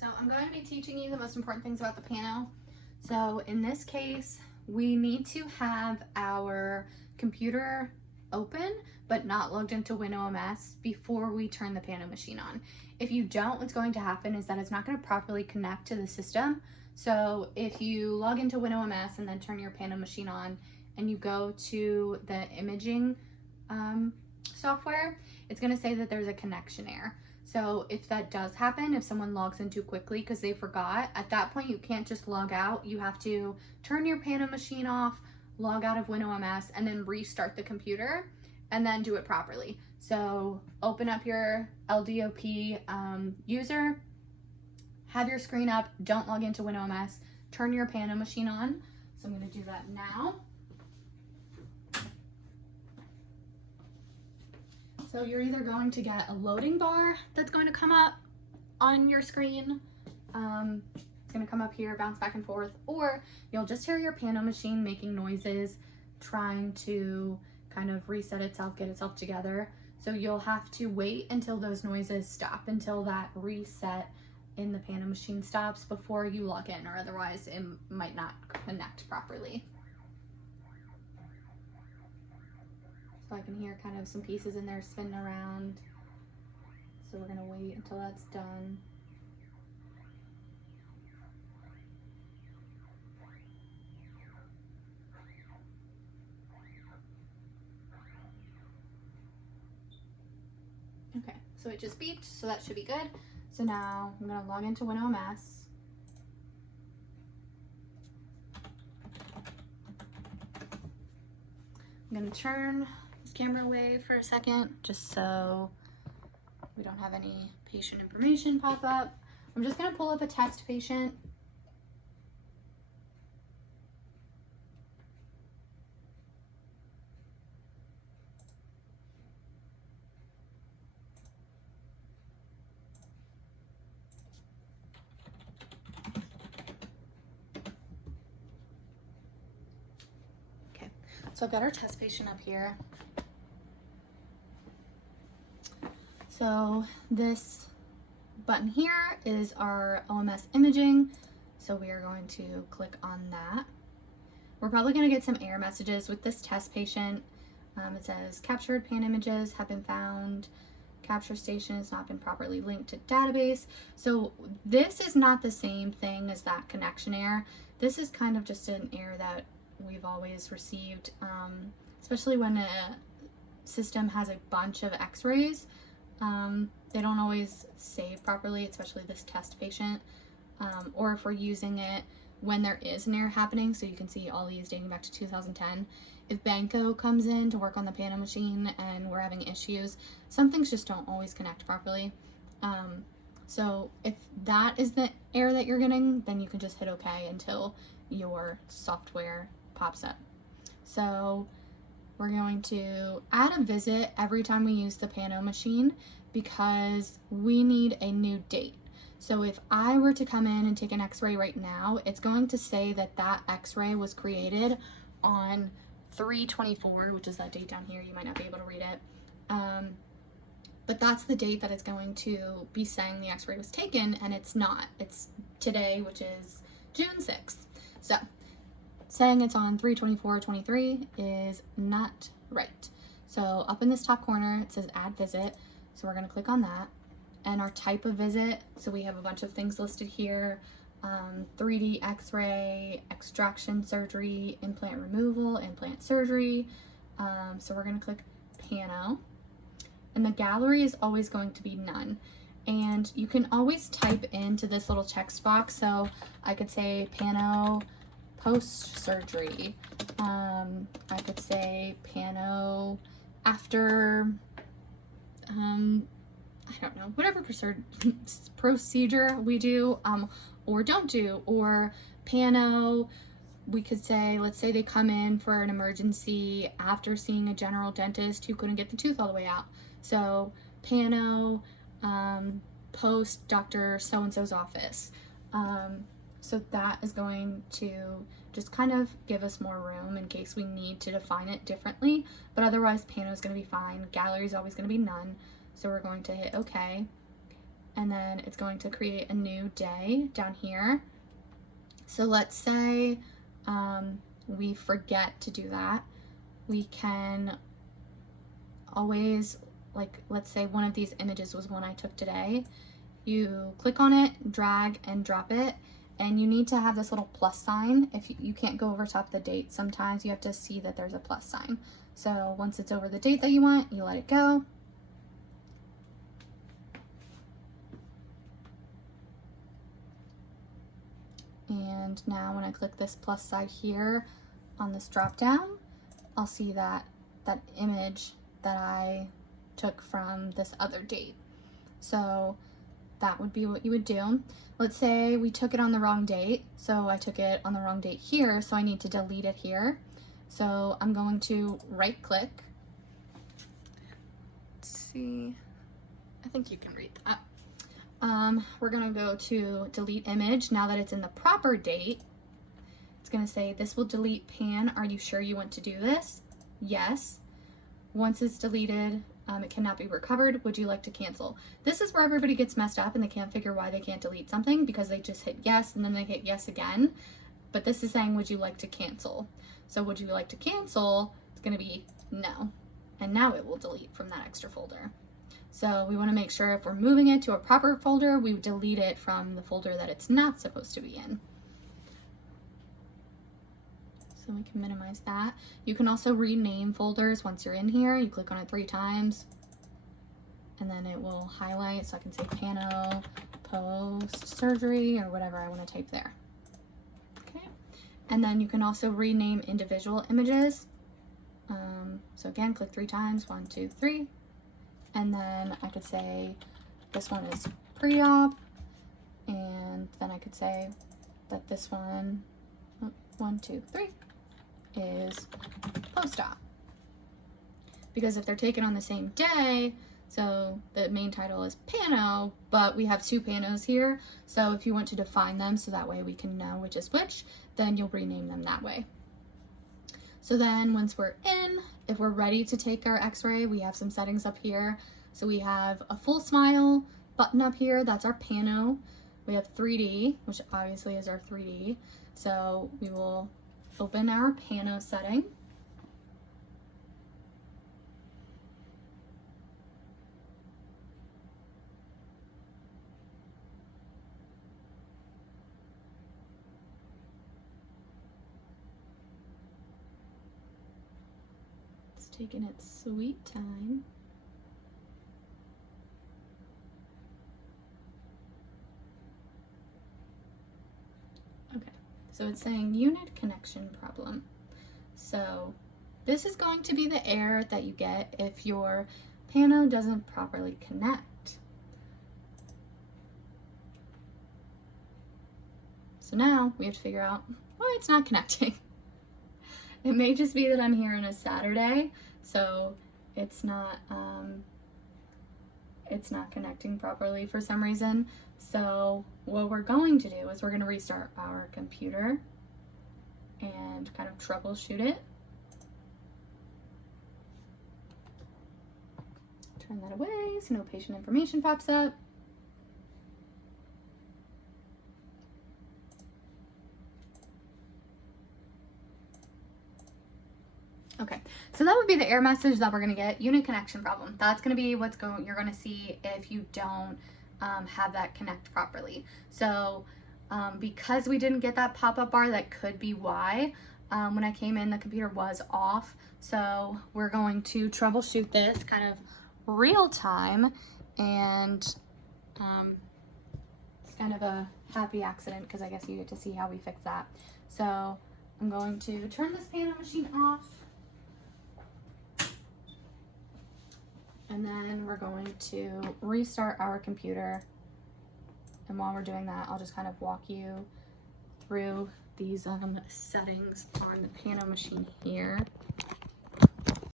So I'm going to be teaching you the most important things about the Pano. So in this case, we need to have our computer open but not logged into WinOMS before we turn the Pano machine on. If you don't, what's going to happen is that it's not going to properly connect to the system. So if you log into WinOMS and then turn your Pano machine on and you go to the imaging software, it's going to say that there's a connection error. So if that does happen, if someone logs in too quickly because they forgot, at that point you can't just log out. You have to turn your Pano machine off, log out of WinOMS, and then restart the computer and then do it properly. So open up your LDOP user, have your screen up, don't log into WinOMS, turn your Pano machine on. So I'm going to do that now. So you're either going to get a loading bar that's going to come up on your screen. It's going to come up here, bounce back and forth, or you'll just hear your Pano machine making noises, trying to kind of reset itself, get itself together. So you'll have to wait until those noises stop, until that reset in the Pano machine stops before you log in, or otherwise it might not connect properly. So I can hear kind of some pieces in there spinning around. So we're gonna wait until that's done. Okay, so it just beeped, so that should be good. So now I'm gonna log into WinOMS. I'm gonna turn this camera away for a second, just so we don't have any patient information pop up. I'm just gonna pull up a test patient. Okay, so I've got our test patient up here. So this button here is our OMS imaging. So we are going to click on that. We're probably going to get some error messages with this test patient. It says captured pan images have been found. Capture station has not been properly linked to database. So this is not the same thing as that connection error. This is kind of just an error that we've always received, especially when a system has a bunch of x-rays. They don't always save properly, especially this test patient, or if we're using it when there is an error happening. So you can see all these dating back to 2010. If Banco comes in to work on the Pano machine and we're having issues, some things just don't always connect properly. So if that is the error that you're getting, then you can just hit OK until your software pops up. So we're going to add a visit every time we use the Pano machine because we need a new date. So if I were to come in and take an x-ray right now, it's going to say that that x-ray was created on 3/24, which is that date down here. You might not be able to read it. But that's the date that it's going to be saying the x-ray was taken, and it's not. It's today, which is June 6th. So saying it's on 3/24/23 is not right. So up in this top corner, it says add visit. So we're going to click on that. And our type of visit, so we have a bunch of things listed here. 3D x-ray, extraction surgery, implant removal, implant surgery. So we're going to click Pano. And the gallery is always going to be none. And you can always type into this little text box. So I could say Pano post-surgery. I could say Pano after, I don't know, whatever procedure we do or don't do, or Pano, we could say, let's say they come in for an emergency after seeing a general dentist who couldn't get the tooth all the way out. So Pano post Dr. So-and-so's office. So that is going to just kind of give us more room in case we need to define it differently, but otherwise Pano is going to be fine. Gallery is always going to be none. So we're going to hit OK. and then it's going to create a new day down here. So let's say we forget to do that. We can always, like, let's say one of these images was one I took today. You click on it, drag and drop it, and you need to have this little plus sign. If you can't go over top the date, sometimes you have to see that there's a plus sign. So once it's over the date that you want, you let it go. And now when I click this plus sign here on this drop down, I'll see that image that I took from this other date. So that would be what you would do. Let's say we took it on the wrong date. So I took it on the wrong date here, so I need to delete it here. So I'm going to right click. Let's see, I think you can read that. We're gonna go to delete image. Now that it's in the proper date, it's gonna say this will delete pan. Are you sure you want to do this? Yes. Once it's deleted, it cannot be recovered. Would you like to cancel? This is where everybody gets messed up and they can't figure why they can't delete something, because they just hit yes and then they hit yes again. But this is saying, would you like to cancel? So would you like to cancel? It's gonna be no. And now it will delete from that extra folder. So we wanna make sure if we're moving it to a proper folder, we delete it from the folder that it's not supposed to be in. So we can minimize that. You can also rename folders once you're in here. You click on it 3 times and then it will highlight. So I can say Pano post-surgery or whatever I want to type there. Okay. And then you can also rename individual images. So again, click 3 times, 1, 2, 3. And then I could say this one is pre-op. And then I could say that this one, 1, 2, 3. is post-op, because if they're taken on the same day, so the main title is Pano, but we have 2 Panos here, so if you want to define them so that way we can know which is which, then you'll rename them that way. So then once we're in, if we're ready to take our x-ray, we have some settings up here. So we have a full smile button up here, that's our Pano. We have 3D, which obviously is our 3D, so we will open our Pano setting. It's taking its sweet time. So it's saying unit connection problem. So this is going to be the error that you get if your Pano doesn't properly connect. So now we have to figure out why it's not connecting. It may just be that I'm here on a Saturday, so it's not connecting properly for some reason. So what we're going to do is we're going to restart our computer and kind of troubleshoot it. Turn that away so no patient information pops up. Okay, so that would be the error message that we're going to get, unit connection problem. That's going to be what's you're going to see if you don't have that connect properly. So because we didn't get that pop-up bar, that could be why. When I came in, the computer was off. So we're going to troubleshoot this kind of real time, and it's kind of a happy accident because I guess you get to see how we fix that. So I'm going to turn this Pano machine off. And then we're going to restart our computer. And while we're doing that, I'll just kind of walk you through these settings on the Pano machine here.